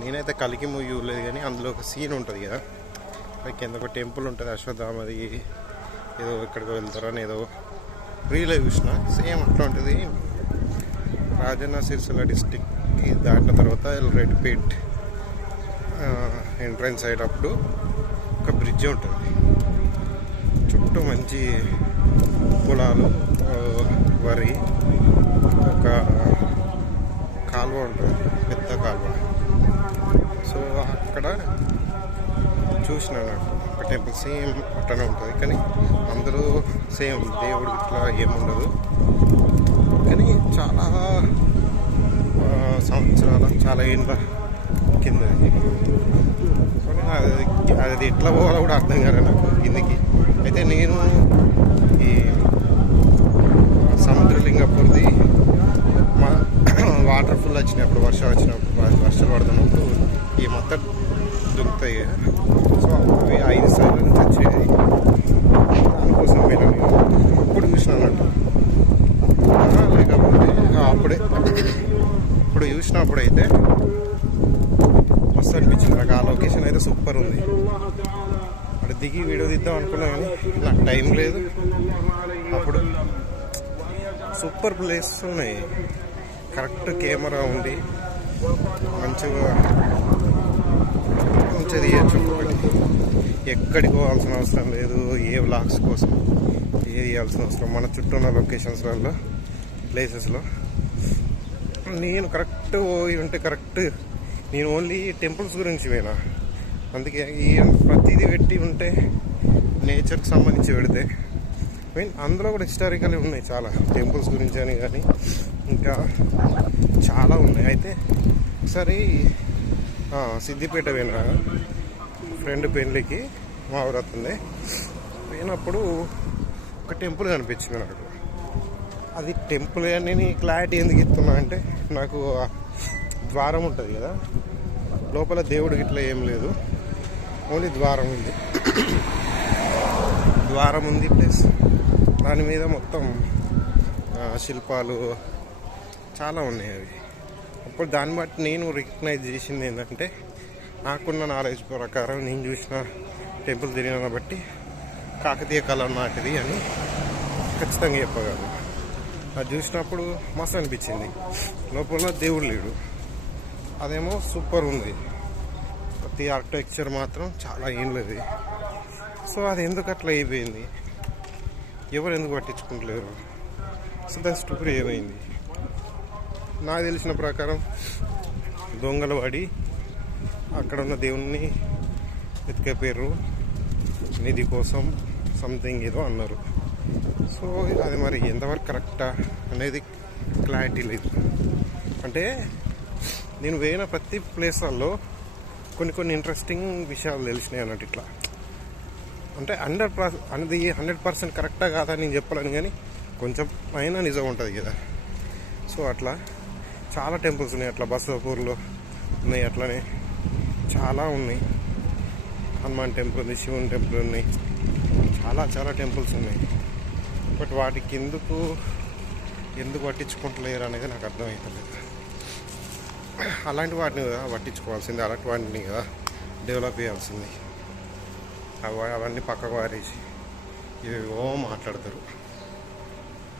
నేనైతే కలికి మూవీ చూడలేదు కానీ అందులో ఒక సీన్ ఉంటుంది కదా. లైక్ కింద ఒక టెంపుల్ ఉంటుంది అశ్వత్థామది ఏదో ఇక్కడికి వెళ్తారని ఏదో రీలో చూసిన. సేమ్ అట్లా ఉంటుంది. రాజన్న సిరిసిల్ల డిస్టిక్కి దాటిన తర్వాత రెడ్పేట్ ఎంట్రన్స్ అయ్యేటప్పుడు ఒక బ్రిడ్జ్ ఉంటుంది. చుట్టూ మంచి పొలాలు వరి ఒక కాలువ ఉంటుంది పెద్ద కాలువ సో అక్కడ చూసినాను ఒక టెంపుల్ సేమ్ అట్టనే ఉంటుంది. కానీ అందరూ సేమ్ దేవుడు ఇట్లా ఏముండదు. కానీ చాలా సంవత్సరాల చాలా ఏండ్ల కింద. కానీ అది అది ఎట్లా పోవాలో కూడా అర్థం కాలే నాకు కిందికి. అయితే నేను ఈ సముద్రలింగపూర్ది మా వాటర్ ఫుల్ వచ్చినప్పుడు వర్షం వచ్చినప్పుడు వర్షం వర్షాలు పడుతున్నప్పుడు ఈ మొత్తం దుంకుతాయి. అవి ఐదు సార్లు నుంచి వచ్చేది దానికోసం పోయినా ఇప్పుడు చూసిన అన్నట్టు లేకపోతే అప్పుడే. ఇప్పుడు చూసినప్పుడు అయితే మస్తు అనిపించింది. నాకు ఆ లొకేషన్ అయితే సూపర్ ఉంది. అక్కడ దిగి వీడియో తీద్దాం అనుకున్నా కానీ నాకు టైం లేదు. అప్పుడు సూపర్ ప్లేస్ ఉన్నాయి. కరెక్ట్ కెమెరా ఉంది. మంచిగా చదివచ్చు ఎక్కడికి పోవాల్సిన అవసరం లేదు ఏ వ్లాగ్స్ కోసం ఏ తీయాల్సిన అవసరం. మన చుట్టూ ఉన్న లొకేషన్స్లలో ప్లేసెస్లో నేను కరెక్ట్ పోయి ఉంటే కరెక్ట్ నేను ఓన్లీ టెంపుల్స్ గురించి పోయినా. అందుకే ఈ ప్రతిదీ పెట్టి ఉంటే నేచర్కి సంబంధించి పెడితే. మీన్ అందులో కూడా హిస్టారికల్ ఉన్నాయి చాలా. టెంపుల్స్ గురించి అని కానీ ఇంకా చాలా ఉన్నాయి. అయితే ఒకసారి సిద్దిపేట పోయినా. ఫ్రెండ్ పెళ్ళికి మా ఊరవుతుంది పోయినప్పుడు ఒక టెంపుల్ కనిపించింది నాకు. అది టెంపుల్ అని క్లారిటీ ఎందుకు ఇస్తున్నా అంటే నాకు ద్వారం ఉంటుంది కదా. లోపల దేవుడు ఇట్లా ఏం లేదు. ఓన్లీ ద్వారం ఉంది. ద్వారం ఉంది ప్లస్ దాని మీద మొత్తం శిల్పాలు చాలా ఉన్నాయి అవి. అప్పుడు దాన్ని బట్టి నేను రికగ్నైజ్ చేసింది ఏంటంటే నాకున్న నాలెడ్జ్ ప్రకారం నేను చూసిన టెంపుల్ తిరిగిన బట్టి కాకతీయ కళ నాటిది అని ఖచ్చితంగా చెప్పగలను. అది చూసినప్పుడు మస్తు అనిపించింది. లోపల దేవుడు లేడు. అదేమో సూపర్ ఉంది. ప్రతి ఆర్కిటెక్చర్ మాత్రం చాలా ఏం లేదు సో అది ఎందుకు అట్లా అయిపోయింది? ఎవరు ఎందుకు పట్టించుకుంటలేరు? సో దాని స్టోరీ ఏమైంది? నాకు తెలిసిన ప్రకారం దొంగలు పడి అక్కడ ఉన్న దేవుణ్ణి ఎత్తుకపోయారు నిధి కోసం సంథింగ్ ఏదో అన్నారు. సో అది మరి ఎంతవరకు కరెక్టా అనేది క్లారిటీ లేదు. అంటే నేను వేయిన ప్రతి ప్లేసాల్లో కొన్ని కొన్ని ఇంట్రెస్టింగ్ విషయాలు తెలిసినాయి అన్నట్టు ఇట్లా. అంటే హండ్రెడ్ పర్సెంట్ అనేది హండ్రెడ్ పర్సెంట్ కరెక్టా కాదా నేను చెప్పలేను కానీ కొంచెం అయినా నిజం ఉంటుంది కదా. సో అట్లా చాలా టెంపుల్స్ ఉన్నాయి అట్లా బసవపూర్లో ఉన్నాయి అట్లనే. చాలా ఉన్నాయి. హనుమాన్ టెంపుల్ ఉంది శివుని టెంపుల్ ఉన్నాయి. చాలా చాలా టెంపుల్స్ ఉన్నాయి. బట్ వాటికి ఎందుకు ఎందుకు పట్టించుకుంటలేరు అనేది నాకు అర్థమవుతలేదు అలాంటి వాటిని కదా పట్టించుకోవాల్సింది అలాంటి వాటిని కదా డెవలప్ చేయాల్సింది. అవన్నీ పక్కకు వారేసి ఇవేవో మాట్లాడతారు.